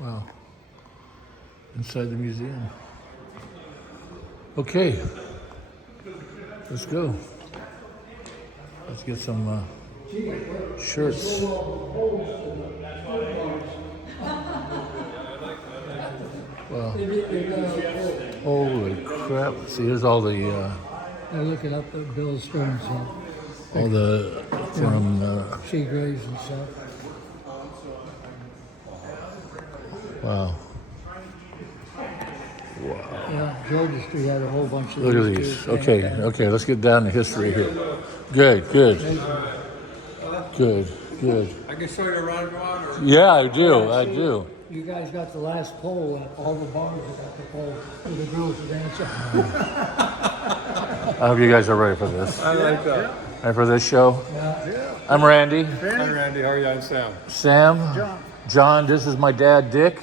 Wow. Inside the museum. Okay. Let's go. Let's get some shirts. Wow. Holy crap. See, here's all the... They're looking up at Bill Stearns. all the... from... She graves and stuff. wow. Yeah, Georgia Street had a whole bunch of Look at these. these. Okay, let's get down to history here. Good. I can show you around, John, or Yeah, I do. You guys got the last poll, and all the bars got the poll for the girls to dance. I hope you guys are ready for this. I like that. Ready for this show? Yeah. I'm Randy. Hi, Randy. How are you? I'm Sam. Sam. John, this is my dad, Dick.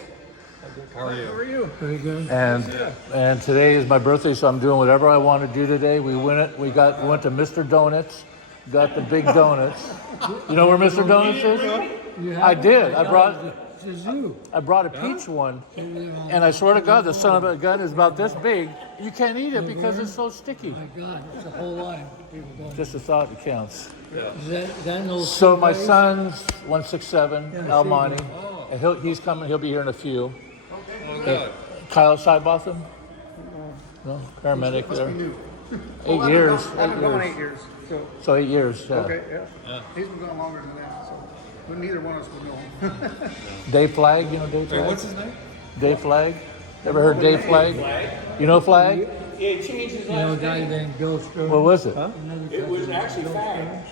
How are you? Very good. And today is my birthday, so I'm doing whatever I want to do today. We went to Mr. Donuts, got the big donuts. You know where Mr. Donuts is? I did. I brought a peach one, and I swear to God, the son of a gun is about this big. You can't eat it because it's so sticky. Oh my God, it's a whole line of people going. Just a thought counts. Is that no So my son's 167, Almani, and he's coming. He'll be here in a few. Kyle Sidebotham? No, paramedic there. 8 years. I've been going 8 years. So 8 years. Okay, yeah. He's been going longer than that, so but neither one of us would know him. Dave Flag, you know Dave Flag? What's his name? Dave Flag? Ever heard Dave Flag? You know Flag? Yeah, it changed his You know a last guy name. named Bill Stearns? What was it? It was actually Fag.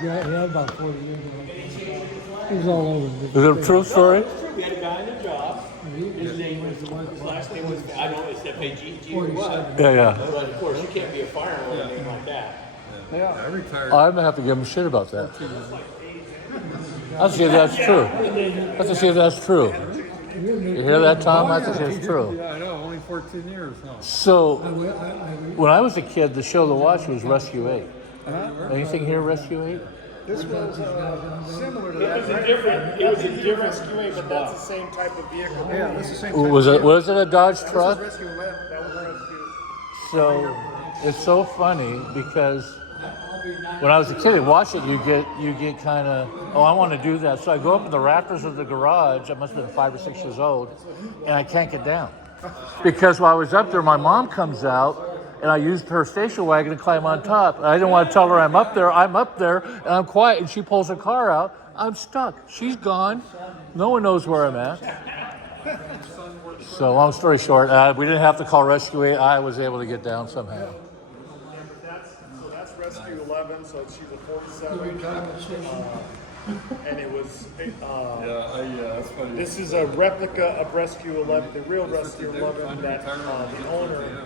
He had about 40 years ago. He was all over. Is it a true story? We had a guy in the job. His last name was, I don't know, it's F-A-G-G or what. Yeah. But of course, you can't be a fireman with a name like that. I retired. I'm gonna have to give him shit about that. Let's see if that's true. Let's see if that's true. You hear that, Tom? Let's see if it's true. Yeah, I know. Only 14 years, huh? So, when I was a kid, the show to watch was Rescue 8. Anything here, Rescue 8? This was similar to that. It was a different rescue, but that's the same type of vehicle. Yeah, this is the same type Was it a Dodge This truck? is Rescue 11. That was Rescue. So it's so funny because when I was a kid, I watch it, you get kind of, oh, I want to do that. So I go up in the rafters of the garage. I must have been 5 or 6 years old, and I can't get down because while I was up there, my mom comes out. And I used her station wagon to climb on top. And I didn't want to tell her I'm up there. I'm up there, and I'm quiet, and she pulls her car out. I'm stuck. She's gone. No one knows where I'm at. So long story short, we didn't have to call Rescue 8. I was able to get down somehow. That's Rescue 11, so she's a 47. And it was, That's funny. this is a replica of Rescue 11, the real Rescue 11 that the owner,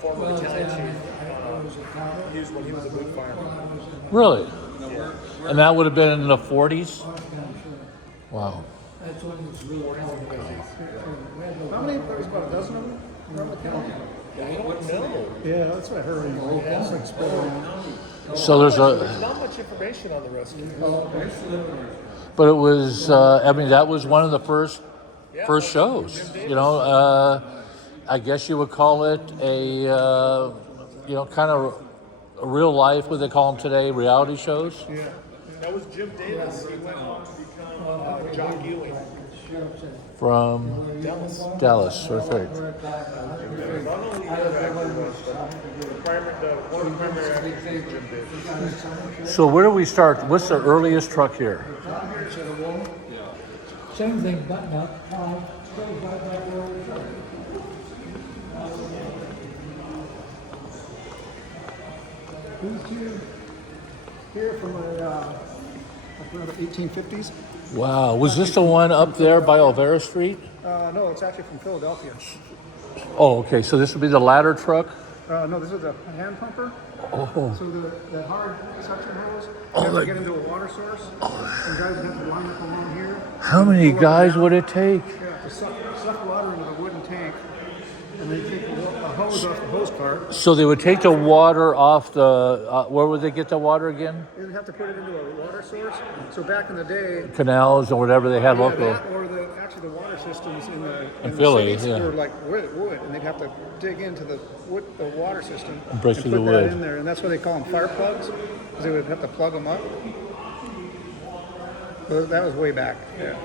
former battalion chief, used when he was a boot fireman. Really? And that would have been in the 40s? Wow. That's when it's really How many? There was about a dozen of them. Around the county. I don't know. Yeah, that's what I heard. It's like spread around. So there's There's not much information on the rescue. but it was, I mean, that was one of the first shows. You know, I guess you would call it a, kind of a real life, what they call them today, reality shows. Yeah. That was Jim Davis. He went on to become John Ewing. From Dallas, perfect. Not only the actor, but one of the primary actors was Jim Davis. So where do we start? What's the earliest truck here? Same thing, button up. Who's here from the 1850s? Wow, was this the one up there by Olvera Street? No, it's actually from Philadelphia. Oh, okay, so this would be the ladder truck? No, this is a hand pumper. Oh, So that hard suction hose, Oh, you have like- to get into a water source. And guys have to line up along here. how many guys would it take? Yeah, to suck water into the wooden tank. And they take a hose off the hose cart. So they would take the water off the, where would they get the water again? They would have to put it into a water source. So back in the day, Canals or whatever they had local. that or actually the water systems in the Philly, cities yeah. were like wood, and they'd have to dig into the water system And break and through put the that wood. in there, and that's why they call them fire plugs, because they would have to plug them up. But that was way back. Yeah.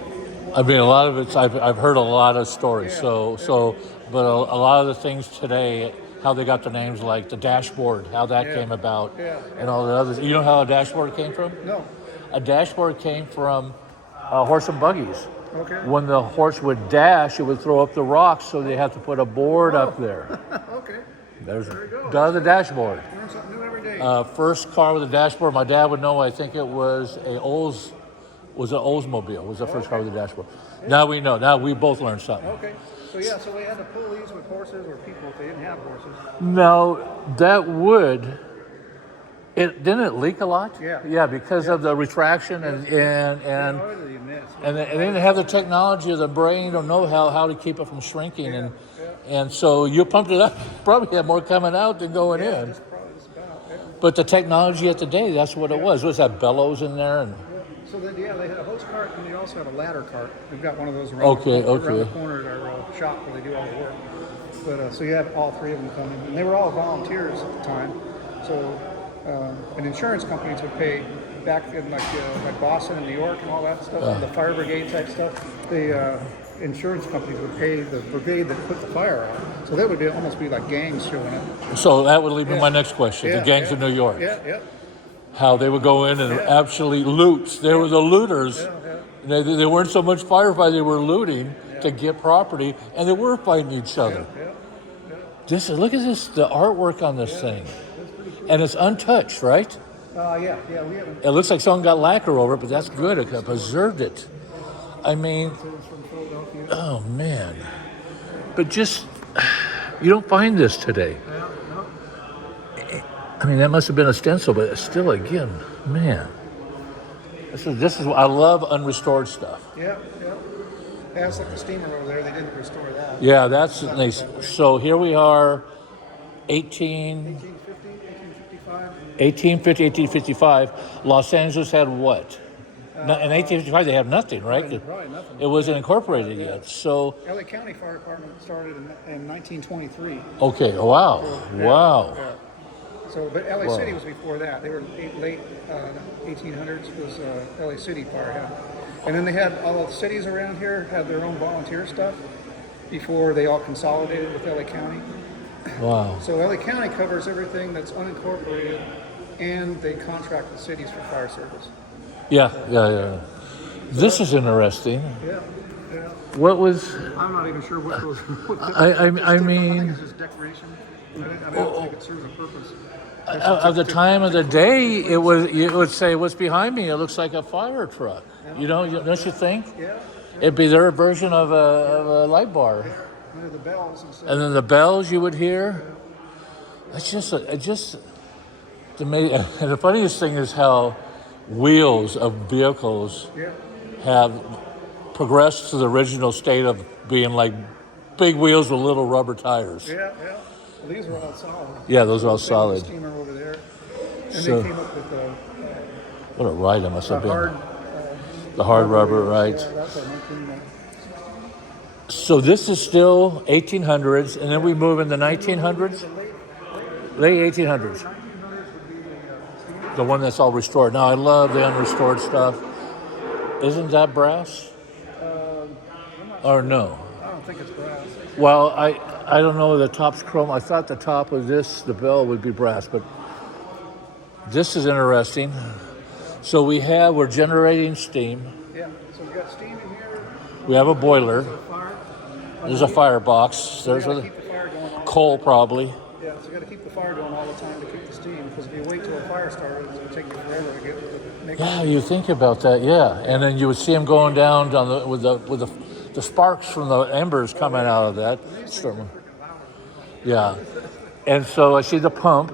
I mean, a lot of it's I've heard a lot of stories. Yeah, But a lot of the things today, how they got the names, like the dashboard, how that Yeah. came about, Yeah. and all the others. You know how a dashboard came from? No. A dashboard came from horse and buggies. Okay. When the horse would dash, it would throw up the rocks, so they had to put a board up there. Okay. There's There you go. the dashboard. Learn something new every day. First car with a dashboard, my dad would know. I think it was an Oldsmobile. Was the first car with a dashboard. Now we know. Now we both learned something. Okay. So yeah, so they had to pull these with horses or people if they didn't have horses. Now that wood, didn't it leak a lot? Yeah. Yeah, because of the retraction and Oil you miss. and they didn't have the technology of the brain or know-how how to keep it from shrinking, and so you pumped it up. Probably had more coming out than going in. That's probably just about. Yeah. But the technology at the day, that's what it was. Was that bellows in there? And So then, yeah, they had a hose cart and they also had a ladder cart. We've got one of those around, Okay, around the okay. corner at our shop where they do all the work. But so you had all three of them coming, and they were all volunteers at the time. So and insurance companies would pay back in like Boston and New York and all that stuff, the fire brigade type stuff. The insurance companies would pay the brigade that put the fire out. So that would almost be like gangs showing up. so that would lead me to my next question: the Yeah, gangs yeah. of New York. Yeah. How they would go in and actually loot. They were the looters. They weren't so much firefighting; they were looting to get property, and they were fighting each other. Look at this, the artwork on this thing, and it's untouched, right? Yeah, we haven't. It looks like someone got lacquer over it, but that's good. It preserved it. I mean, From Philadelphia. oh man! But just you don't find this today. I mean, that must have been a stencil, but still, again, man. This is I love unrestored stuff. Yeah. That's like the steamer over there. They didn't restore that. Yeah, that's nice. So here we are, 1850, 1850, 1855. Los Angeles had what? In 1855, they had nothing, right? Right, nothing. It wasn't incorporated yet. So, LA County Fire Department started in 1923. okay, wow. Yeah. So, but LA Wow. City was before that. They were late 1800s was LA City Fire. And then they had all the cities around here had their own volunteer stuff before they all consolidated with LA County. Wow. So LA County covers everything that's unincorporated, and they contract with cities for fire service. Yeah. This is interesting. Yeah. What was, I'm not even sure what those. I I mean, think it's just decoration. I don't think it serves a purpose. of the time of the day, you would say, what's behind me? It looks like a fire truck. Don't you think? Yeah. It'd be their version of a light bar. And the bells and stuff. And then the bells you would hear. It's just amazing. And the funniest thing is how wheels of vehicles Yeah. have progressed to the original state of being like big wheels with little rubber tires. Yeah. Well, these are all solid. Yeah, those are all Same solid. Steamer over there. And So- they came up with What a ride it must the have been. hard. The hard rubber, right? Yeah, that's a 19. So this is still 1800s, and then we move in the 1900s, late 1800s. The one that's all restored. Now I love the unrestored stuff. Isn't that brass? Or no? I don't think it's brass. Well, I don't know. The top's chrome. I thought the top of this, the bell, would be brass, but this is interesting. So we're generating steam. Yeah. So we got steam in here. We have a boiler. Fire. There's a firebox. There's You gotta a keep the fire going. coal probably. Yeah. So you got to keep the fire going all the time to keep the steam. Because if you wait till a fire starts, it's gonna take you forever to make. Yeah, you think about that, yeah. And then you would see them going down with the sparks from the embers coming out of that. Yeah. And so I see the pump,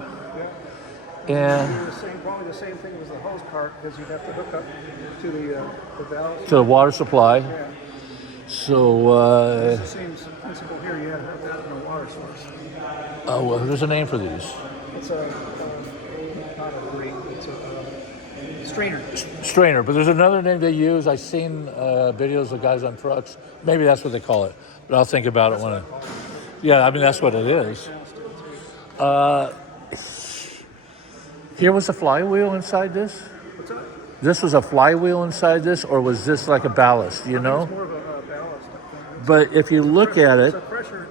and Probably the same thing as the hose cart, because you'd have to hook up to the valve. to the water supply. Yeah. So, It's the same principle here. You have to have that in a water source. well, there's a name for these. It's not a grate. It's a Strainer. Strainer, but there's another name they use. I've seen videos of guys on trucks. Maybe that's what they call it, but I'll think about it when I... Yeah, I mean, that's what it is. Here was a flywheel inside this? What's that? This was a flywheel inside this, or was this like a ballast, you know? It's more of a ballast, I think. But if you look at It's it, a pressure.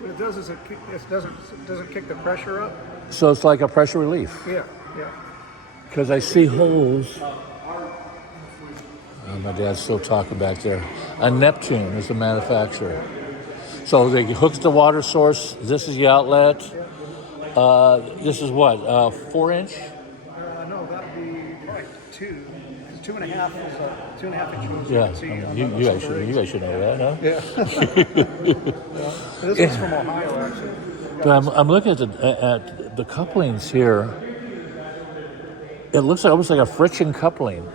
What it does is it doesn't kick the pressure up. so it's like a pressure relief. Yeah, yeah. Because I see holes. Oh, my dad's still talking back there. A Neptune is the manufacturer. So they hooks the water source. This is the outlet. This is what, 4-inch? No, that'd be probably 2. 2.5 is 2.5 inch. Yeah, See, you guys should know that, huh? Yeah. This is from Ohio, actually. But I'm looking at the couplings here. It looks like almost like a friction coupling.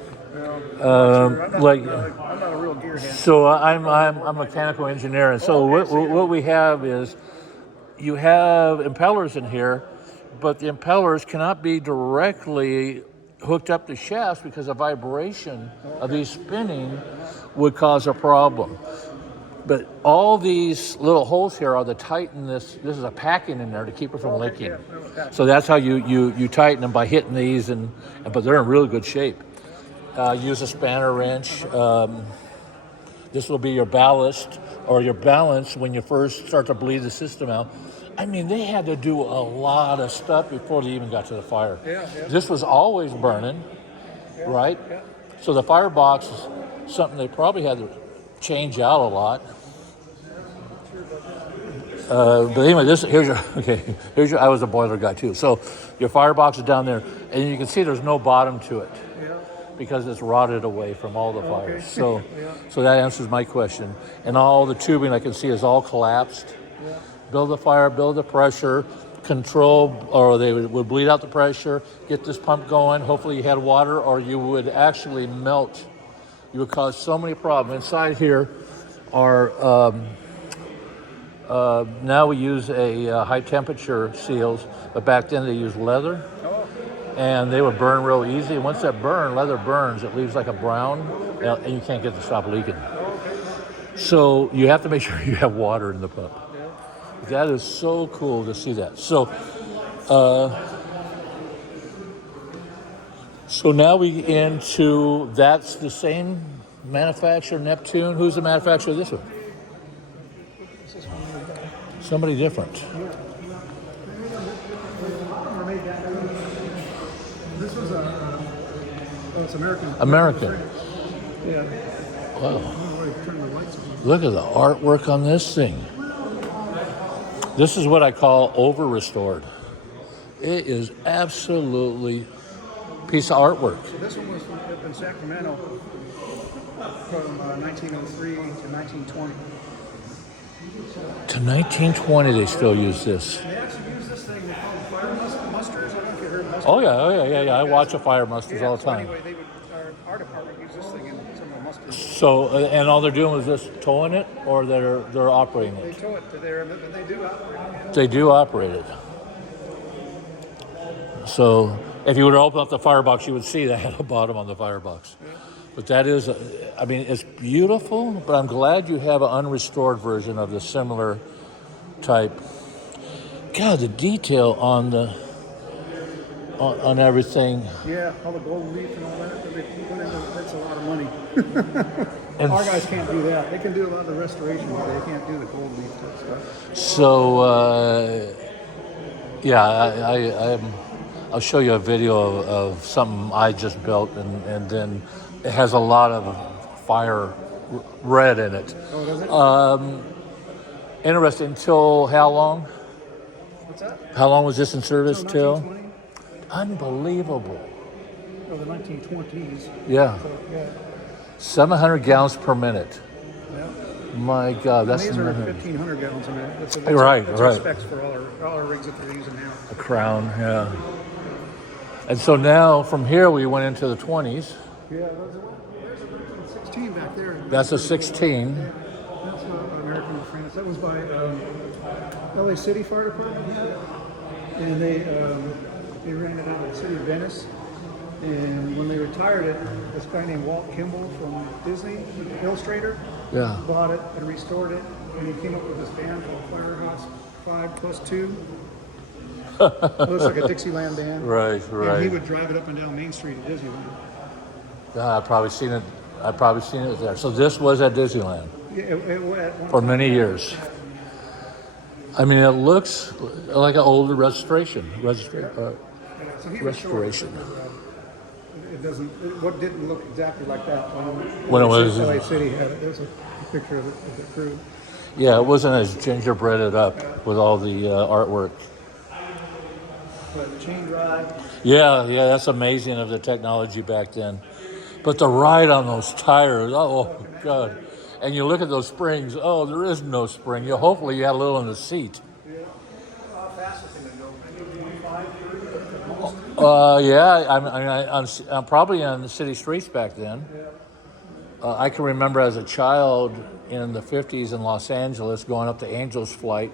I'm not Like, a real gear hand. so I'm a mechanical engineer, and so what we have is you have impellers in here, but the impellers cannot be directly hooked up to shafts because the vibration of these spinning would cause a problem. But all these little holes here are to tighten this. This is a packing in there to keep it from leaking. So that's how you tighten them, by hitting these, but they're in really good shape. Use a spanner wrench. This will be your ballast or your balance when you first start to bleed the system out. I mean, they had to do a lot of stuff before they even got to the fire. Yeah. This was always burning, right? Yeah. So the firebox is something they probably had to change out a lot. But anyway, here's your. I was a boiler guy too. So your firebox is down there, and you can see there's no bottom to it because it's rotted away from all the fires. So, so that answers my question. And all the tubing I can see is all collapsed. Build the fire, build the pressure, control, or they would bleed out the pressure, get this pump going. Hopefully you had water, or you would actually melt. You would cause so many problems. Inside here are, now we use a high temperature seals, but back then they used leather. And they would burn real easy. Once that leather burns, it leaves like a brown, and you can't get it to stop leaking. So you have to make sure you have water in the pump. That is so cool to see that. So, so now we into, that's the same manufacturer, Neptune. Who's the manufacturer of this one? Somebody different. This was it's American. American. Yeah. Wow. Turn the lights on. Look at the artwork on this thing. This is what I call over-restored. It is absolutely a piece of artwork. So this one was in Sacramento from 1903 to 1920. To 1920, they still use this. They actually use this thing called fire musters. I don't know if you heard of musters. Oh yeah. I watch the fire musters all the So time. anyway, our department used this thing in some of the musters. So, and all they're doing is just towing it, or they're operating They it. tow it to there, and they do operate it. They do operate it. So, if you were to open up the firebox, you would see that at the bottom on the firebox. But that is, I mean, it's beautiful. But I'm glad you have an unrestored version of the similar type. God, the detail on the on everything. Yeah, all the gold leaf and all that they put into, that's a lot of money. And Our guys can't do that. They can do a lot of the restoration, but they can't do the gold leaf type stuff. so, yeah, I'll show you a video of something I just built, and then it has a lot of fire red in it. Oh, does it? Interesting. Until how long? What's that? How long was this in service till? 1920? Unbelievable. Oh, the 1920s. Yeah. So, yeah. 700 gallons per minute. Yeah. My God, that's These are amazing. 1,500 gallons a minute. That's Right. Our specs for all our rigs that they're using now. A Crown, yeah. And so now from here we went into the 20s. Yeah, there's a 1916 back there. That's a 16. That's not American France. That was by LA City Fire Department, and they ran it out of the city of Venice, And when they retired it, this guy named Walt Kimball from Disney, illustrator, Yeah. bought it and restored it, and he came up with this band called Firehouse 5+2. It looks like a Dixieland band. Right, And he right. would drive it up and down Main Street at Disneyland. Yeah, I've probably seen it. I've probably seen it there. So this was at Disneyland Yeah, at one for time, many years. I mean, it looks like an older restoration. So he restored it. Restoration. It doesn't. What didn't look exactly like that When it was- LA City had it. There's a picture of the crew. Yeah, it wasn't as gingerbreaded up with all the artwork. But chain drive. Yeah, that's amazing of the technology back then. But the ride on those tires, oh God. And you look at those springs, oh, there is no spring. Hopefully you had a little in the seat. How fast is it going to go? Maybe 25, 30 at most? Yeah, I'm probably on the city streets back then. I can remember as a child in the 50s in Los Angeles going up the Angels flight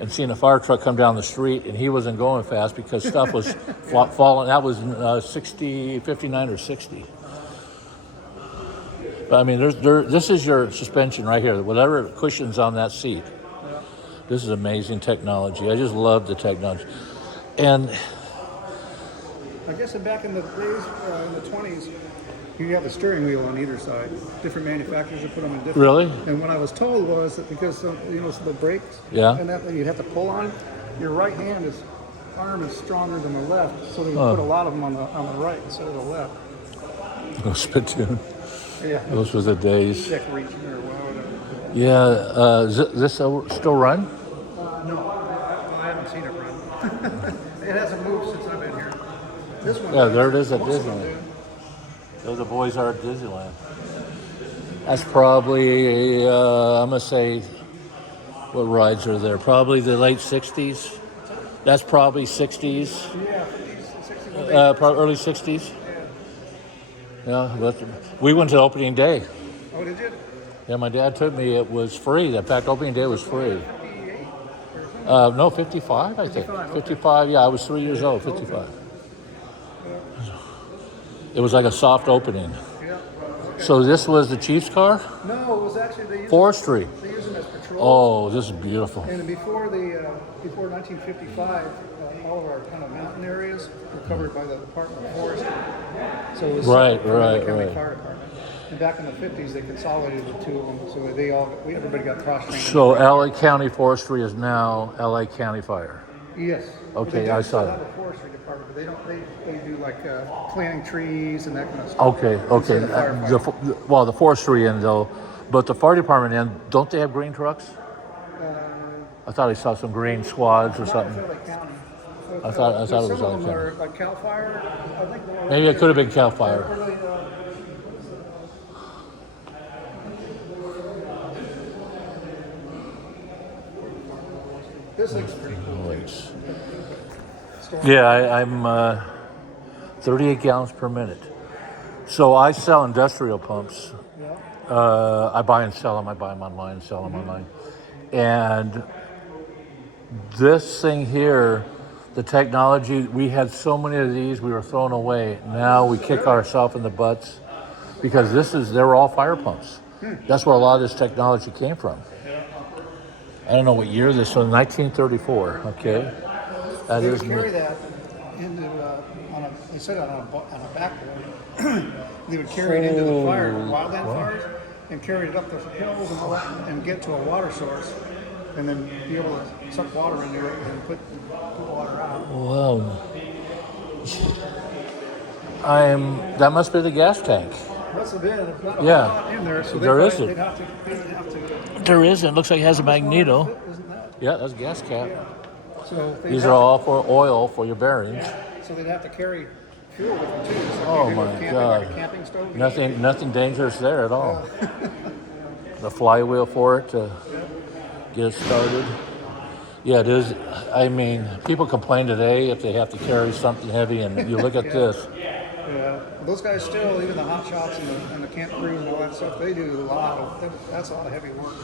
and seeing a fire truck come down the street, and he wasn't going fast because stuff was falling. That was 59 or 60. But I mean, this is your suspension right here. Whatever cushions on that seat. This is amazing technology. I just love the technology. And I guess back in the days, in the 20s, you have the steering wheel on either side. Different manufacturers would put them in different. really, And what I was told was that because of, so the brakes Yeah. and that you have to pull on, your right arm is stronger than the left, so they would put a lot of them on the right instead of the left. no spittoon. Yeah. Those were the days. Check reaching or whatever. Yeah. Is this still run? No, I haven't seen it run. It hasn't moved since I've been here. This one. Yeah, there it is at Most of them Disneyland. do. There the boys are at Disneyland. That's probably, I'm going to say, what rides are there? Probably the late 60s. That's probably 60s, Yeah, 50s, 60s. early 60s. Yeah, but we went to opening day. Oh, did you? Yeah, my dad took me. It was free. In fact, opening day was free. 58? No, 55, I think. 55, okay. 55, yeah, I was 3 years old, 55. It was like a soft opening. Yeah. So this was the Chiefs car? No, it was actually they used Forestry. They use them as patrol. Oh, this is beautiful. And before 1955, all of our kind of mountain areas were covered by the Department of Forestry. So it was Right, from the right, County right. Fire Department. And back in the 50s, they consolidated the two of them, so that everybody got cross-trained. So LA County Forestry is now LA County Fire. Yes. Okay, They do I still saw have that. a forestry department, but they don't. They do like planting trees and that kind of stuff. Okay. Instead of firefighting. Well, the forestry end though, but the fire department end, don't they have green trucks? I thought I saw some green squads or Not in something. LA County. I thought it was Some of LA them County. are like Cal Fire. I think they're Maybe it could have been Cal Fire. Really, this looks pretty cool. Yeah, I'm 38 gallons per minute. So I sell industrial pumps. I buy and sell them. I buy them online and sell them online. And this thing here, the technology, we had so many of these, we were throwing away. Now we kick ourselves in the butts because they were all fire pumps. That's where a lot of this technology came from. I don't know what year this was, 1934, okay? That They is would carry that into they set it on a backboard. They would carry it into the fire, wildland fires, and carry it up the hills and all that, and get to a water source, and then be able to suck water into it and put water out. Whoa. That must be the gas tank. Must have been. There's not a Yeah. lot in there, so There isn't. they'd have to. There isn't. Looks like it has a magneto. Isn't that? Yeah, that's a gas cap. So These are all for oil for your bearings. So they'd have to carry fuel with them too. Just like Oh you do with my camping, God. like a camping stove. Nothing dangerous there at all. The flywheel for it to get it started. Yeah, it is. I mean, people complain today if they have to carry something heavy, and you look at this. Yeah, those guys still, even the hot shots and the camp crews and all that stuff, they do that's a lot of heavy work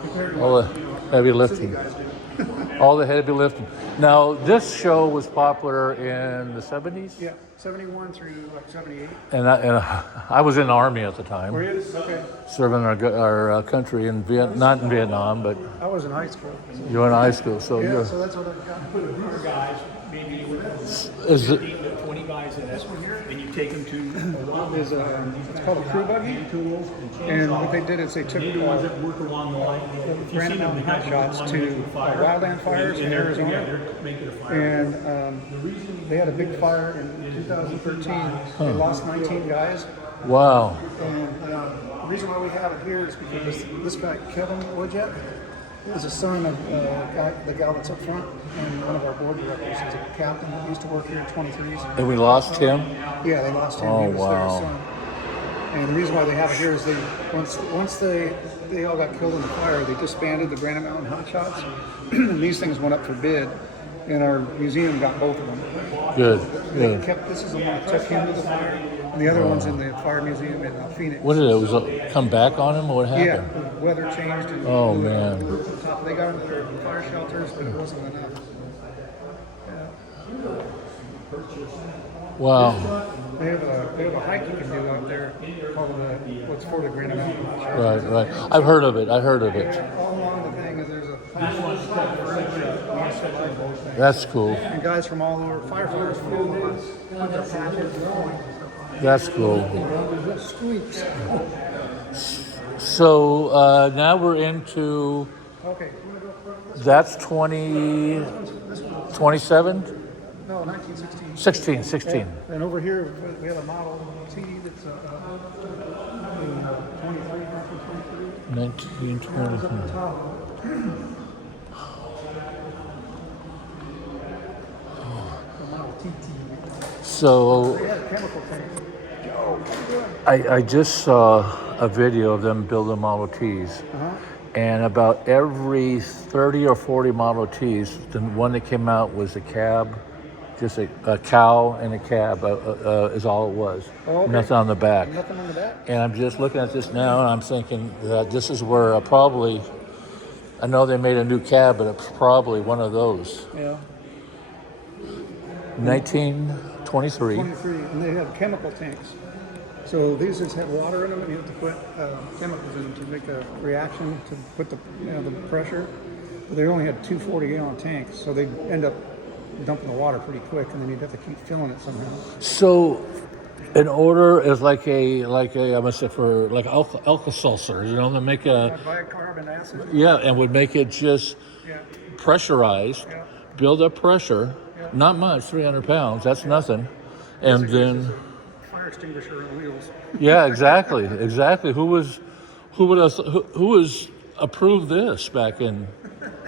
compared to All what the heavy city lifting. guys do. All the heavy lifting. Now, this show was popular in the 70s? Yeah, 71 through like 78. And I was in the Army at the time, Were you? Okay. serving our country in not in Vietnam, but I was in high school. So. you were in high school. So Yeah, you're, so that's what I've got. Put a group of guys, maybe is it, 15 to 20 guys in this one here, and you take them to Is it's called a crew buggy, and what they did is they took the ones that work along the line. If you see Granite them, Mountain they hot have shots one to making a fire. wildland fires in And they're Arizona, together making a fire. and they had a big fire in 2013. They lost 19 guys, wow. and the reason why we have it here is because this guy Kevin Wojcik is a son of the gal that's up front, and one of our board directors. He's a captain that used to work here in 23s. And we lost him? Yeah, they lost him. Oh, He was wow. their son. And the reason why they have it here is they once they all got killed in the fire, they disbanded the Granite Mountain Hot Shots. And these things went up for bid, and our museum got both of them. Good, They good. kept this is the one that took him to the fire, and the other one's in the fire museum in Phoenix. What did it? Was it come back on him? What Yeah, happened? the weather changed. And Oh, blew it man. up to the top. They got into their fire shelters, but it wasn't enough. Wow. They have a hike you can do out there called what's for the Granite Mountain Hot Shots. Right, right. I've heard of it. I heard of it. All along the thing is there's a That's cool. and guys from all over, firefighters from all over, put their patches and That's cool. squeaks. So now we're into, Okay, you wanna go for that's 20, 27? no, 1916. 16, 16. And over here we have a Model T that's 23, 1923. 1920. Up on top. The Model TT. So They had a chemical tank. I just saw a video of them building Model Ts. And about every 30 or 40 Model Ts, the one that came out was a cab, just a cow and a cab is all it was. Oh, okay. Nothing on the back. Nothing on the back? And I'm just looking at this now, and I'm thinking that this is where probably, I know they made a new cab, but it's probably one of those. Yeah. 1923. 23, and they have chemical tanks. So these just have water in them, and you have to put chemicals in them to make a reaction to put the the pressure. But they only had 240-gallon tanks, so they end up dumping the water pretty quick, and then you'd have to keep filling it somehow. So, an order is like a I must say for like Alka-Seltzer, you know, they make a Bicarbonate acid. yeah, and would make it just Yeah. pressurized, Yeah. build up pressure, not much, 300 pounds, that's nothing, and then Fire extinguisher on wheels. yeah, exactly. Who was approved this back in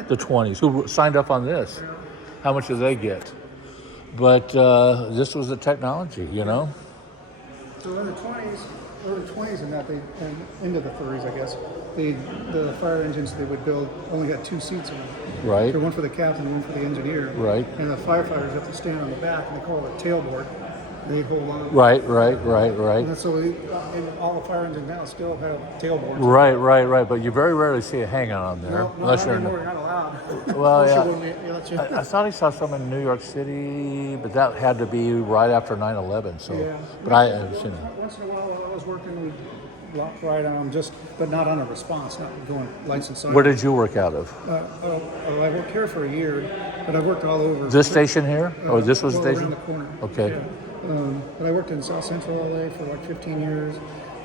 the 20s? Who signed up on this? How much did they get? But this was the technology, you know. So in the 20s, early 20s and that, and into the 30s, I guess, the fire engines they would build only had two seats in them. Right. So one for the captain, one for the engineer. Right. And the firefighters have to stand on the back, and they call it a tailboard. They hold on. Right. And that's so and all the fire engines now still have tailboards. Right. But you very rarely see it hanging on there, No, unless not you're. anymore. You're not allowed. Well, Unless yeah. you wouldn't let you. I thought I saw some in New York City, but that had to be right after 9/11. So, Yeah. but I haven't seen it. Once in a while, while I was working, we'd ride on them, but not on a response, not going lights and sirens. Where did you work out of? I worked here for a year, but I worked all over. This station here, or this was the well, station? around the corner. Okay. Yeah. But I worked in South Central LA for like 15 years.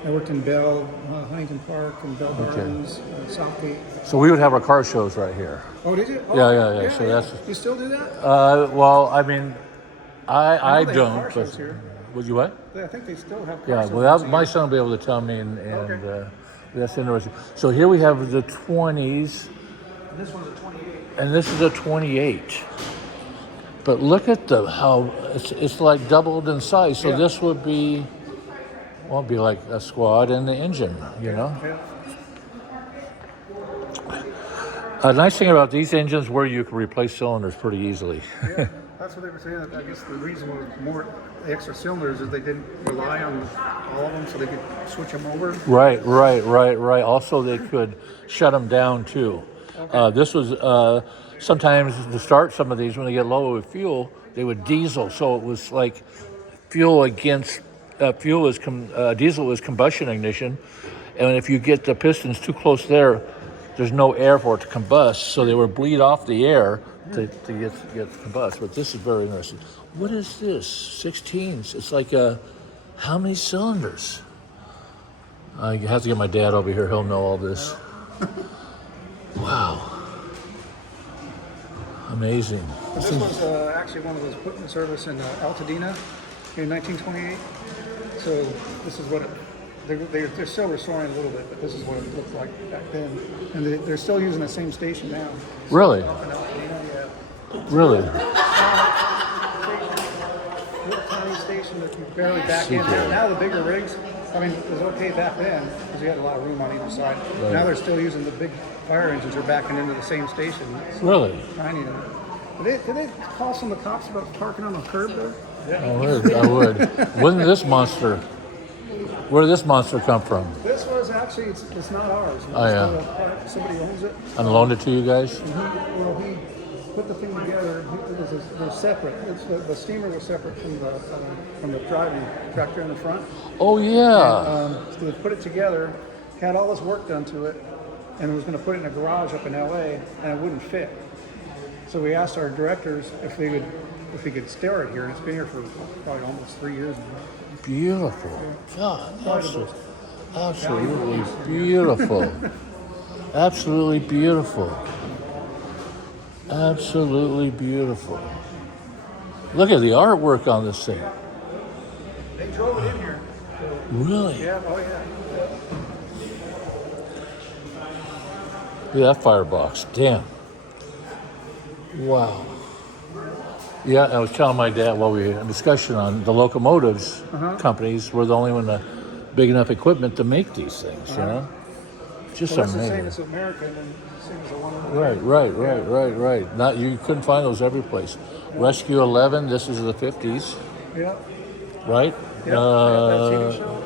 I worked in Bell, Huntington Park, and Bell Gardens, Southgate. So we would have our car shows right here. Oh, did you? Oh, Yeah. So that's. You still do that? Well, I mean, I know they have don't. car shows But here. would you what? I think they still have. car Yeah. shows Well, here. my son will be able to tell me, and Okay. that's interesting. So here we have the 20s, This one's a 28. and this is a 28. But look at how it's like doubled in size. So Yeah. this would be, well, it'd be like a squad and the engine, you know. Yeah. A nice thing about these engines where you can replace cylinders pretty easily. Yeah, that's what they were saying. I guess the reason was more extra cylinders is they didn't rely on all of them, so they could switch them over. Right. Also, they could shut them down too. This was sometimes to start some of these, when they get low with fuel, they would diesel. So it was like fuel against diesel was combustion ignition, and if you get the pistons too close there, there's no air for it to combust. So they would bleed off the air to get combust. But this is very interesting. What is this? 16s. It's like how many cylinders? I have to get my dad over here. He'll know all this. Wow. Amazing. This was actually one of those put in service in Altadena in 1928. So this is what they're still restoring a little bit, but this is what it looked like back then. And they're still using the same station now. Really? Up in Altadena, yeah. Really? Little tiny station that you barely back in there. Now the bigger rigs, I mean, it was okay back then because you had a lot of room on either side. Right. Now they're still using the big fire engines. Are backing into the same station. It's Really? tiny. Did they call some of the cops about parking on the curb there? I would. Wouldn't this monster? Where did this monster come from? This was actually, it's not ours. Oh, yeah. Somebody owns it. And loaned it to you guys? Well, he put the thing together. They're separate. The steamer was separate from the driving tractor in the front. Oh, yeah. So they put it together, had all this work done to it, and was going to put it in a garage up in LA, and it wouldn't fit. So we asked our directors if we could store it here, and it's been here for probably almost 3 years now. Beautiful. God, absolutely beautiful. Absolutely beautiful. Absolutely beautiful. Look at the artwork on this thing. They drove it in here. Really? Yeah, oh yeah. Look at that firebox. Damn. Wow. Yeah, I was telling my dad while we were in discussion on the locomotives companies were the only one with big enough equipment to make these things, you know? Just Well, that's the same amazing. as American and same as the one over Right. Not you couldn't find those every place. Rescue 11, this is the 50s, there. Yeah. right? Yeah. That TV show.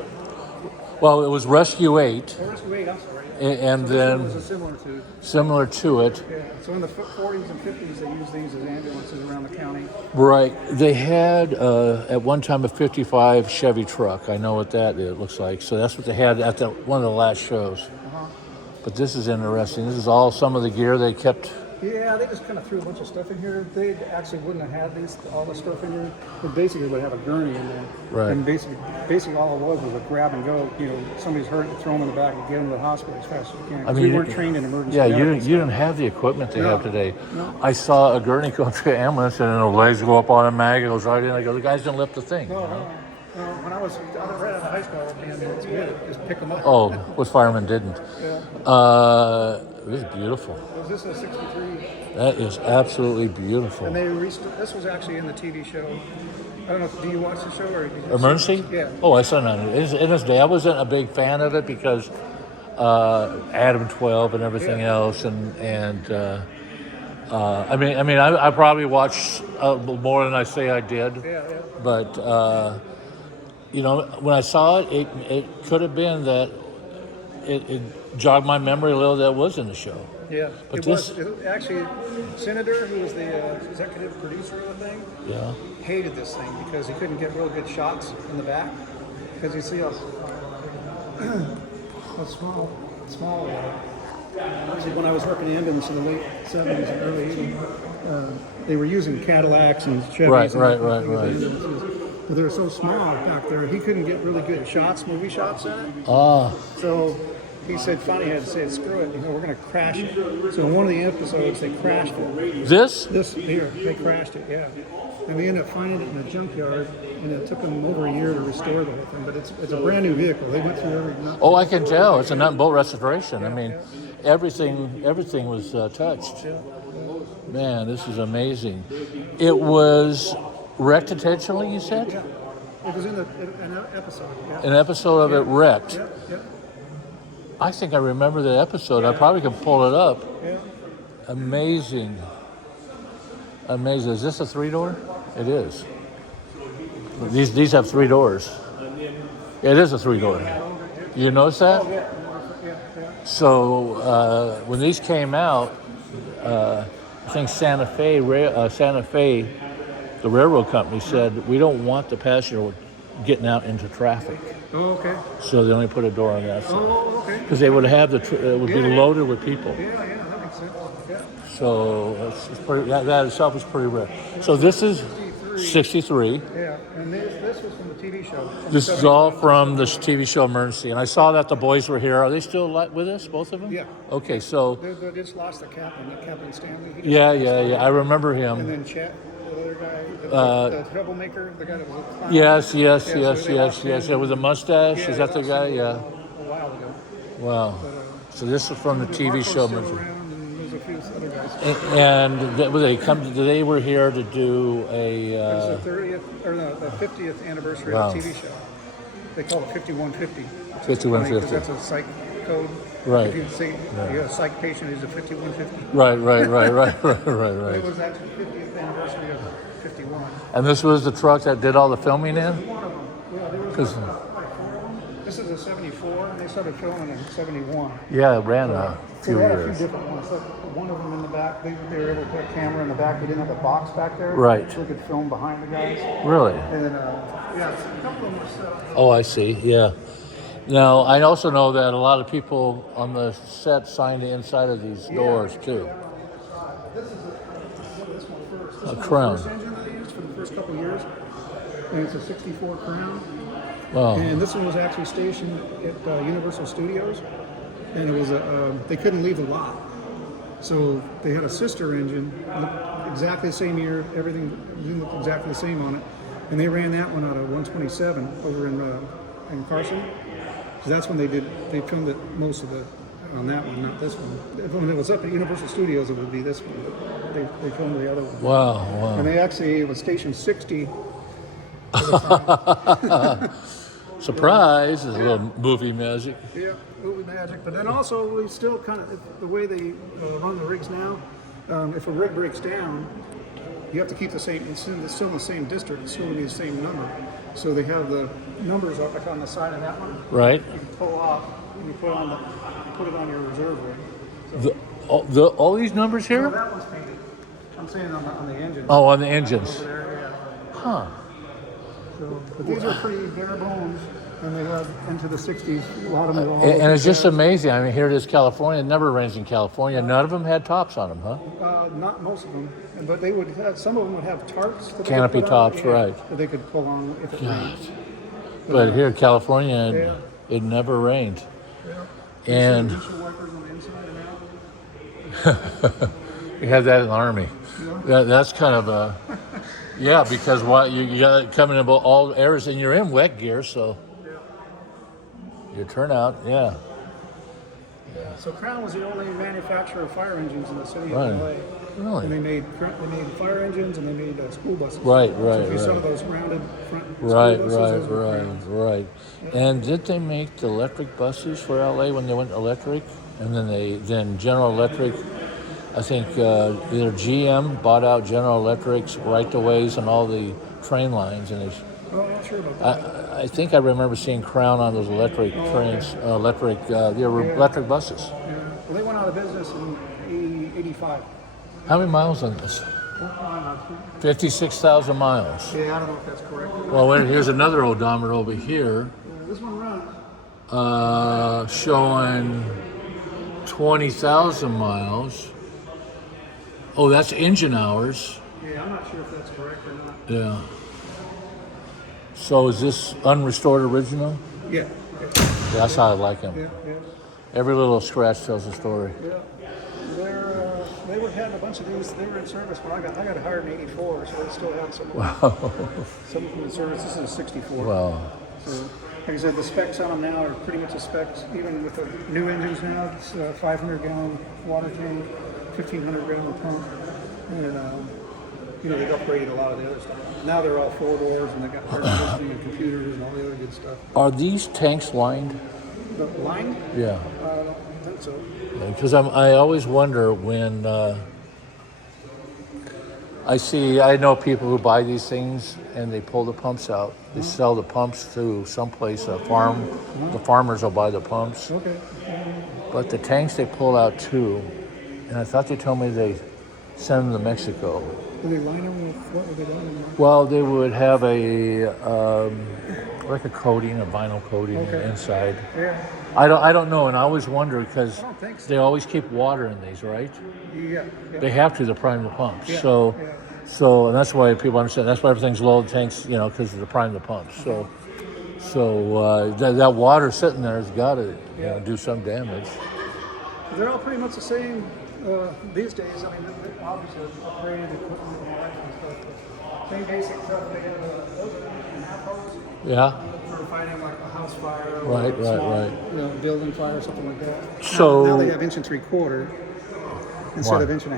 Well, it was Rescue 8, Oh, Rescue 8, I'm sorry. and This one was then a similar to. similar to it, Yeah. So in the 40s and 50s, they used these as ambulances around the county. right? They had at one time a 55 Chevy truck. I know what that it looks like. So that's what they had at one of the last shows. But this is interesting. This is all some of the gear they kept. Yeah, they just kind of threw a bunch of stuff in here. They actually wouldn't have had all the stuff in here. They basically would have a gurney in there. Right. And basically all it was a grab and go. You know, somebody's hurt, throw them in the back and get them to the hospital as fast as you can. 'Cause we weren't trained in emergency. Yeah, medicine. you didn't have the equipment they have today. No. I saw a gurney go to an ambulance and the legs go up automatic. It goes right in. I go, the guys didn't lift the thing. No. When I was right out of high school, man, it's good. Just pick them up. Oh, what firemen didn't. Yeah. It was beautiful. Was this a 63? That is absolutely beautiful. And this was actually in the TV show. I don't know. Do you watch the show or? Did you Emergency? Yeah. Oh, I saw it in his day. I wasn't a big fan of it because Adam 12 and everything else, and I probably watched more than I say I did. Yeah. But when I saw it, it could have been that it jogged my memory a little that was in the show. Yeah, But actually, Senator, who was the executive producer of the thing, Yeah. hated this thing because he couldn't get real good shots in the back. Because you see how small. Actually, when I was working in the ambulance in the late 70s and early 80s, they were using Cadillacs and Chevys. Right. But they were so small back there, he couldn't get really good movie shots in it. Ah, So he said, finally, he had to say, screw it, we're going to crash it. So in one of the episodes, they crashed it. this? This here, they crashed it, yeah. And we ended up finding it in a junkyard, and it took them over a year to restore the whole thing. But it's a brand new vehicle. They went through every nut. Oh, I can tell. It's a nut and bolt restoration. I mean, everything was touched. Man, this is amazing. It was wrecked intentionally, you said? Yeah. It was in an episode. Yeah. An episode of it wrecked. Yep. I think I remember the episode. I probably can pull it up. Yeah. Amazing. Is this a 3-door? It is. These have 3 doors. It is a 3-door. You notice that? Yeah. So when these came out, I think Santa Fe, the railroad company said, we don't want the passenger getting out into traffic. Oh, okay. So they only put a door on that side. Oh, okay. Because they would have it would be Yeah. loaded with people. Yeah, that makes sense. Yeah. So it's pretty, that itself is pretty rare. So this is 63. Yeah, and this was from the TV show. From This is 71. all from this TV show Emergency. And I saw that the boys were here. Are they still with us, both of them? Yeah. Okay, so, They just lost the Captain Stanley. He just yeah, lost yeah, him. yeah. I remember And him. then Chet, the other guy, the troublemaker, the guy that was a clown. Yes, Yeah, so they lost yes. him. With a mustache. Yeah, Is that the they lost guy? him Yeah. A while ago. Wow. So this is from the TV Marco's show still Emergency. around, and there's a few other guys. They were here to do a. It's the 30th or the 50th anniversary Wow. of the TV show. They call it 5150. 5150. Because that's a psych code. Right. If you say you're a psych patient, it's a 5150. Right. It was actually 50th anniversary of 51. And this was the truck that did all the filming in? One of them. Yeah, there was 'Cause- like 4 of them. This is a 74, and they started filming in 71. Yeah, it ran a So few they had a years. few different ones. Like one of them in the back, they were able to put a camera in the back. They didn't have a box back there. Right. So we could film behind the guys. Really? And then, yeah, a couple of them were set up. Oh, I see. Yeah. Now, I also know that a lot of people on the set signed the inside of these doors too. This is this one first. This A one's Crown. The first engine that they used for the first couple of years. And it's a 64 Crown. Wow. And this one was actually stationed at Universal Studios. And it was they couldn't leave the lot. So they had a sister engine, looked exactly the same year, everything looked exactly the same on it. And they ran that one out of 127 over in Carson. So that's when they filmed it most of it on that one, not this one. When it was up at Universal Studios, it would be this one. But they filmed the other one. Wow. And they actually, it was station 60. Surprise! Is a little movie magic. Yeah, movie magic. But then also, we still kind of, the way they run the rigs now, if a rig breaks down, you have to keep the same, it's still in the same district, it's still in the same number. So they have the numbers up like on the side of that one. Right. You can pull off, and you put it on your reserve rig. All these numbers No, here? that one's painted. I'm saying on the engine. Oh, on the engines. Over there, yeah. Huh. So, but these are pretty bare bones, and they went into the 60s. A lot of them are all And it's just open amazing. I mean, here it is, California. It never rains in California. None of them had tops on them, huh? cabs. Not most of them, but they would have, some of them would have tarps. That they Canopy could put on, tops, right. That they could pull on if it rained. But here in California, Yeah. it never rained. Yeah. And Windshield wipers on the inside and out. we had that in the Army. That's kind of a, yeah, because you got it coming in all areas, and you're in wet gear, so your turnout, yeah. So Crown was the only manufacturer of fire engines in the city Right. of LA. Really? And they made fire engines and they made school buses. Right, So if you saw right. those rounded front school Right, buses, those were right. Crowns. And did they make the electric buses for LA when they went electric? And then General Electric, I think either GM bought out General Electric's right-to-ways and all the train lines, and they, Oh, I'm not sure about that. I think I remember seeing Crown on those electric trains, electric buses. Yeah. Well, they went out of business in 85. How many miles on this? 56,000 miles. Yeah, I don't know if that's correct. Well, here's another odometer over here This one runs. showing 20,000 miles. Oh, that's engine hours. Yeah, I'm not sure if that's correct or not. Yeah. So is this unrestored original? Yeah. That's how I like them. Yeah. Every little scratch tells a story. Yeah. They were having a bunch of these. They were in service when I got hired in '84, so they still have some. Some from the service. This is a '64. Wow. So, like I said, the specs on them now are pretty much the specs. Even with the new engines now, it's a 500-gallon water tank, 1,500-gallon pump, and they've upgraded a lot of the other stuff. Now they're all 4 doors, and they got air conditioning and computers and all the other good stuff. Are these tanks lined? The line? Yeah. I don't think so. Because I always wonder when I know people who buy these things and they pull the pumps out. They sell the pumps to someplace, a farm. The farmers will buy the pumps. Okay. But the tanks they pull out too. And I thought they told me send them to Mexico. Were they line them with, what were they lining them with? Well, they would have a like a coating, a vinyl coating Okay. inside. Yeah, I don't know, and I always wonder because I don't think so. they always keep water in these, right? Yeah, They have to prime the pumps. Yeah, So, yeah. so and that's why people understand. That's why everything's low tanks, you know, because of the prime the pumps. So that water sitting there has got to do some damage. They're all pretty much the same these days. I mean, they're obviously upgraded equipment and all that kind of stuff. But same basic stuff. They have those are half hose Yeah. for fighting like a house fire or Right, a right, small, right. building fire or something like that. So- now they have 1 3/4 instead Why? of 1.5 inches.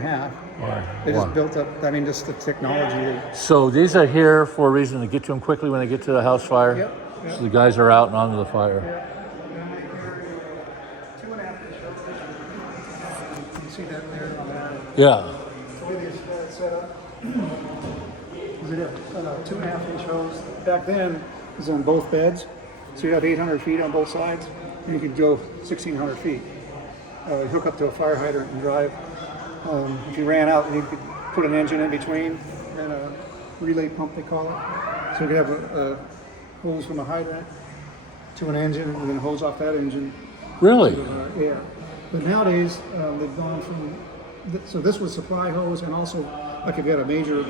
Why? They just Why? built up. I mean, just the technology. So these are here for a reason to get to them quickly when they get to the house fire. Yep, yep. So the guys are out and onto the fire. Yeah. And they carry 2.5 inch hose. You can see that there on that. Yeah. The way these set up is it a 2.5 inch hose. Back then, it was on both beds, so you have 800 feet on both sides, and you could go 1,600 feet. You hook up to a fire hydrant and drive. If you ran out, you could put an engine in between and a relay pump, they call it. So you could have a hose from a hydrant to an engine, and then hose off that engine. Really? Yeah, but nowadays they've gone from. So this was supply hose, and also like if you had a major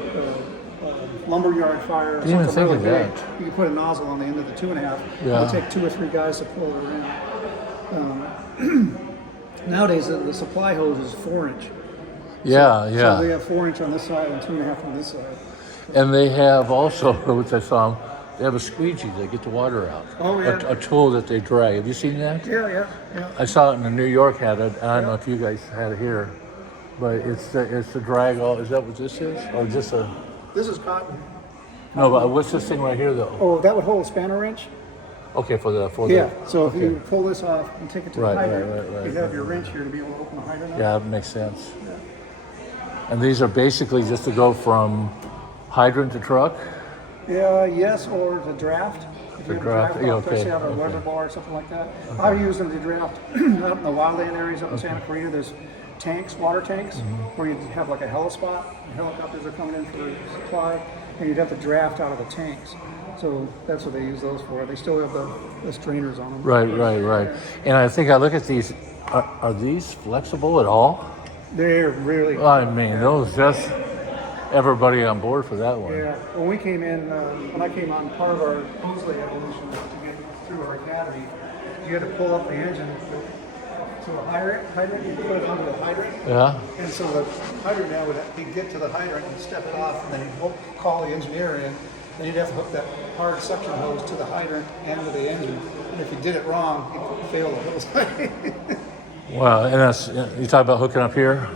lumberyard fire or Didn't even something think really of big, that. you could put a nozzle on the end of the 2.5. Yeah. It'll take 2 or 3 guys to pull it around. Nowadays the supply hose is 4 inch. Yeah, So they yeah. have 4 inch on this side and 2.5 on this side. And they have also, which I saw them, they have a squeegee that get the water out. Oh, yeah. A tool that they drag. Have you seen that? Yeah. I saw it in New York had it. And I don't know if you guys had it here, but it's to drag all. Is that what this is, or just a? This is cotton. No, but what's this thing right here though? Oh, that would hold a spanner wrench. Okay, for the. Yeah. So if okay. you pull this off and take it to Right, the hydrant, right. you have your wrench here to be able to open the hydrant up. Yeah, that makes sense. And these are basically just to go from hydrant to truck. Yeah, yes, or the draft. If you have a draft, yeah, off, especially okay, out of a okay. reservoir or something like that. I've used them to draft out in the wildland areas up in Santa Clarita. There's tanks, water tanks, where you have like a helipod. Helicopters are coming in for supply, and you'd have to draft out of the tanks. So that's what they use those for. They still have the strainers on them. Right. And I think I look at these. Are these flexible at all? They're really. I mean, those just everybody on board for that one. Yeah, when we came in, when I came on, part of our hose-lay evolution was to get through our academy. You had to pull up the engine to a hydrant, you put it under the hydrant. Yeah. And so the hydrant man would he'd get to the hydrant and step it off, and then he'd call the engineer in. Then you'd have to hook that hard suction hose to the hydrant and to the engine. And if you did it wrong, he'd fail the hose. Wow. And that's you talk about hooking up here.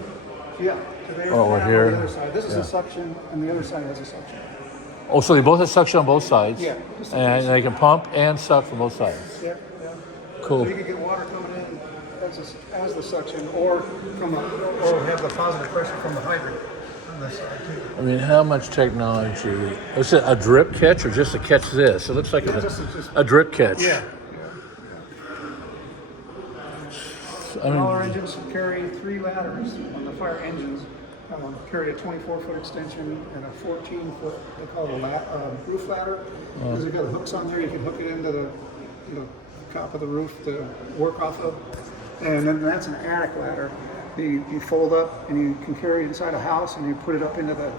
Yeah. So they Oh, we're on here. The other side. This is a suction, and the other side has a suction. Oh, so they both have suction on both sides. Yeah, just in And case. they can pump and suck from both sides. Yeah. Cool. So you can get water coming in as the suction, or or have the positive pressure from the hydrant on this side too. I mean, how much technology? Is it a drip catch or just to catch this? It looks like it's just- a drip catch. Yeah. I All our mean, engines carry 3 ladders on the fire engines. Carry a 24-foot extension and a 14-foot, they call it a roof ladder. Because they've got hooks on there, you can hook it into the top of the roof to work off of. And then that's an attic ladder. You fold up and you can carry it inside a house, and you put it up into the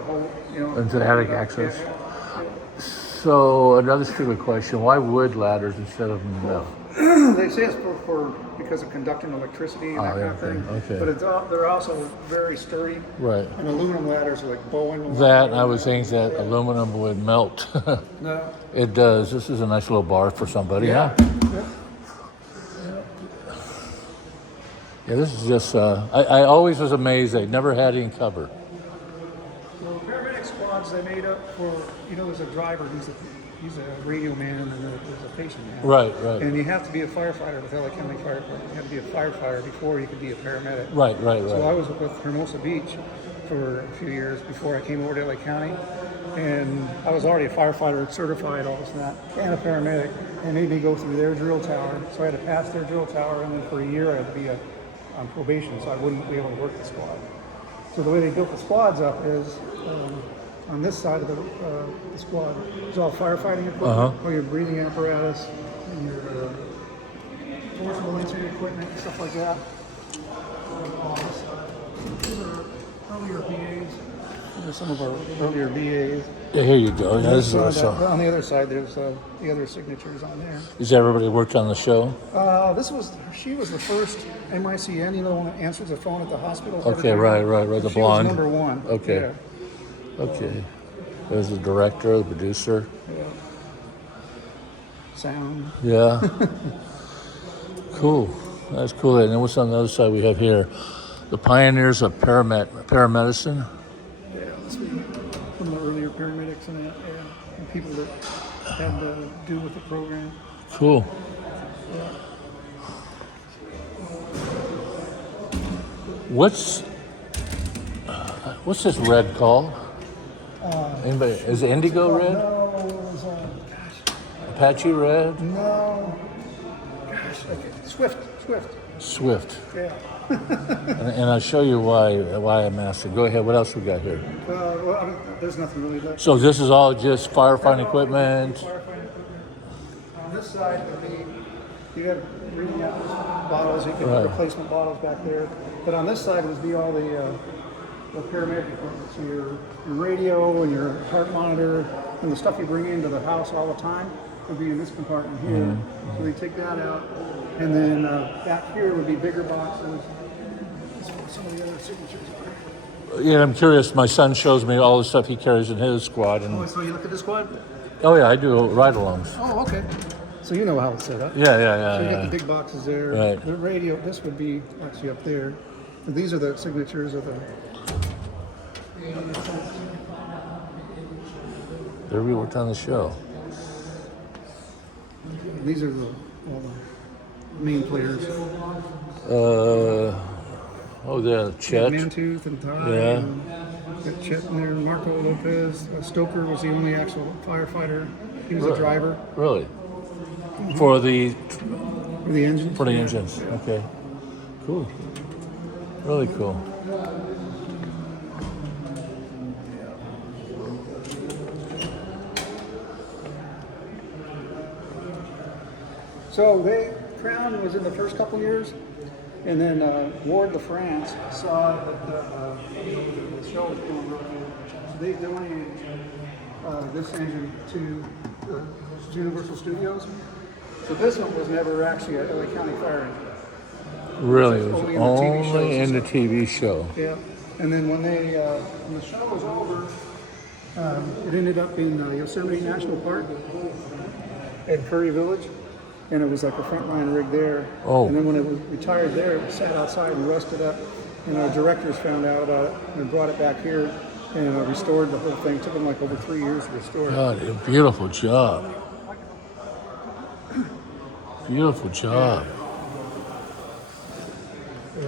hole, Into the attic access. Yeah. so another stupid question: why wood ladders instead of metal? They say it's because of conducting electricity and that kind of thing. okay. But they're also very sturdy. Right. And aluminum ladders are like Bowen. That I would think that aluminum would melt. No. It does. This is a nice little bar for somebody, huh? Yeah, this is just. I always was amazed they never had any cover. Well, paramedic squads, they made up for, there's a driver, he's a radio man, and then there's a patient man. Right. And you have to be a firefighter with LA County Fire Department. You have to be a firefighter before you could be a paramedic. Right. So I was with Hermosa Beach for a few years before I came over to LA County. And I was already a firefighter, certified, all this and that, and a paramedic. They made me go through their drill tower. So I had to pass their drill tower, and then for a year I had to be on probation, so I wouldn't be able to work the squad. So the way they built the squads up is on this side of the squad, it's all firefighting equipment, all your breathing apparatus, and your forcible entry equipment, stuff like that. These are earlier BAs. These are some of our earlier BAs. Yeah, here you go. Yeah, this is what I saw. On the other side, there's the other signatures on there. Is everybody worked on the show? She was the first MICN, you know, the one that answers the phone at the hospital. Okay, right. The She blonde. was number one. Okay. Yeah. Okay. There's the director, the producer. Yeah. Sound. Yeah. Cool. That's cool. And then what's on the other side we have here? The pioneers of paramedicine. Yeah, this was some of the earlier paramedics and that, and people that had to do with the program. Cool. What's this red called? Anybody? Is it indigo red? No, it was, Apache red? no, Swift. Swift. Yeah. And I'll show you why I'm asking. Go ahead. What else we got here? Well, I mean, there's nothing really left. So this is all just firefighting equipment. On this side would be, you have reading out bottles, you can Right. replacement bottles back there. But on this side would be all the paramedic equipment. So your radio and your heart monitor and the stuff you bring into the house all the time would be in this compartment here. So we take that out. And then back here would be bigger boxes. Some of the other signatures are here. Yeah, I'm curious. My son shows me all the stuff he carries in his squad, Oh, and so you look at this squad? oh yeah, I do ride-alongs. Oh, okay. So you know how it's set up. Yeah. So you got the big boxes there. Right. The radio, this would be actually up there. And these are the signatures of the. There we worked on the show. These are all the main players. Chet. Mantooth and Ty. Yeah. And got Chet in there. Marco Lopez. Stoker was the only actual firefighter. He was a driver Really? For the for the engine. engines. Okay. Cool. Really cool. So Crown was in the first couple years, and then Ward de France saw that the show was doing real good. So they donated this engine to Universal Studios. So this one was never actually a LA County Fire engine. Really, it was Only in the TV shows only and in the stuff. TV show. Yeah. And then when the show was over, it ended up in Yosemite National Park at Curry Village. And it was like a frontline rig there. Oh. And then when it was retired there, it sat outside and rusted up. And our directors found out about it and brought it back here and restored the whole thing. It took them like over 3 years to restore it. God, a beautiful job. Beautiful job.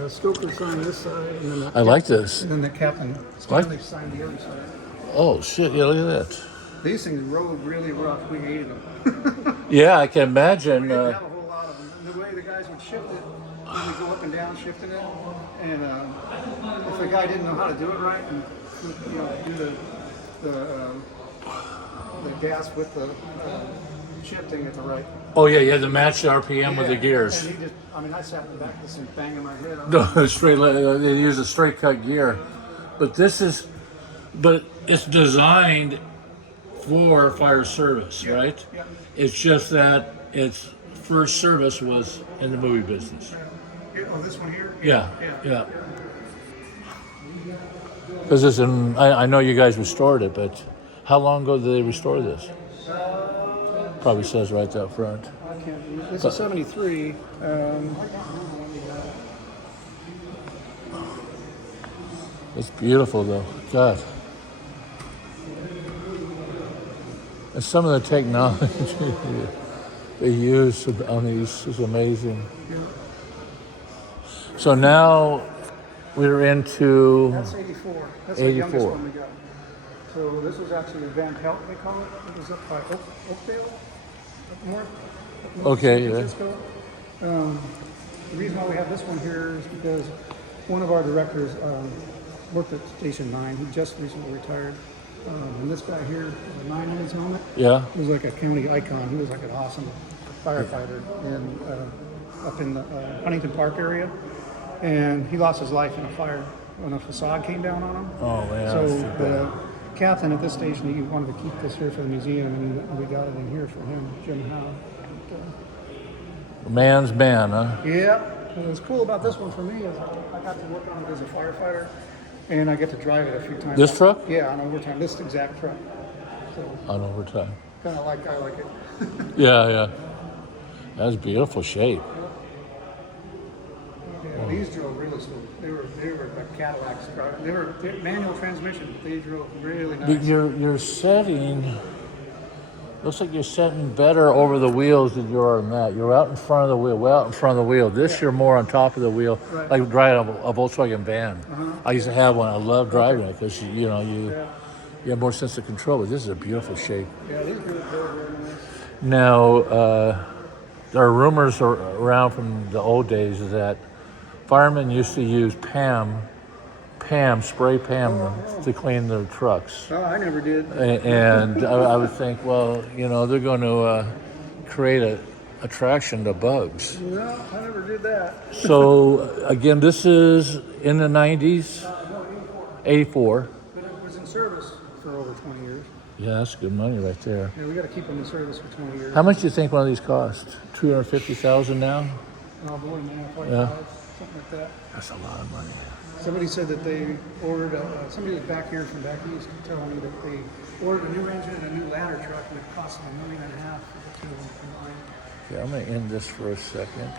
Stoker signed this side, and then I like this. and then the captain Stanley signed the other side. Oh shit! Yeah, look at that. These things rode really rough. We hated them. Yeah, I can imagine. We didn't have a whole lot of them. And the way the guys would shift it, we would go up and down shifting it. And if the guy didn't know how to do it right, and do the gas with the shifting at the right. Oh yeah, you had to match the RPM with the gears. And he just, I sat in the back of this thing banging my head on. No, straight. They use a straight cut gear, but it's designed for fire service, right? Yeah. It's just that its first service was in the movie business. Oh, this one here? Yeah. Because I know you guys restored it, but how long ago did they restore this? Probably says right there up front. I can't remember. This is 73. It's beautiful though. God. And some of the technology they use on these is amazing. So now we're into That's 84. That's the youngest 84. one we got. So this was actually Van Pelt, they call it. It was up by Oakdale, up north. Up north Okay, San yeah. Francisco. The reason why we have this one here is because one of our directors worked at Station 9. He just recently retired. And this guy here, the 9 on his helmet, Yeah. he was like a county icon. He was like an awesome firefighter up in the Huntington Park area. And he lost his life in a fire when a facade came down on him. Oh man. So that's too bad. the captain at this station, he wanted to keep this here for the museum, and we got it in here for him, Jim Howe. Man's man, huh? Yeah, and what's cool about this one for me is I got to work on it as a firefighter, and I get to drive it a few times. This truck? Yeah, on overtime. This exact truck. So On overtime. kind of like I like it. Yeah. That's beautiful shape. Yeah, these drove really smooth. They were like Cadillacs. They were manual transmission. They drove really nice. But you're setting. Looks like you're setting better over the wheels than you are on that. You're out in front of the wheel, well out in front of the wheel. This you're more on top of the wheel, Right. like driving a Volkswagen van. I used to have one. I love driving it because you have more sense of control. But this is a beautiful shape. Yeah, these drove very nice. Now there are rumors around from the old days that firemen used to use spray Pam to clean their trucks. Oh, I never did. And I would think, well, they're going to create an attraction to bugs. No, I never did that. So again, this is in the 90s, 84. But it was in service for over 20 years. Yeah, that's good money right there. Yeah, we got to keep them in service for 20 years. How much do you think one of these cost? 250,000 now? Oh, more than that, probably Yeah. 5, something like that. That's a lot of money. Somebody said that they ordered, somebody was back here from back east telling me that they ordered a new engine and a new ladder truck, and it cost them $1.5 million for the two of them combined. Okay, I'm going to end this for a second.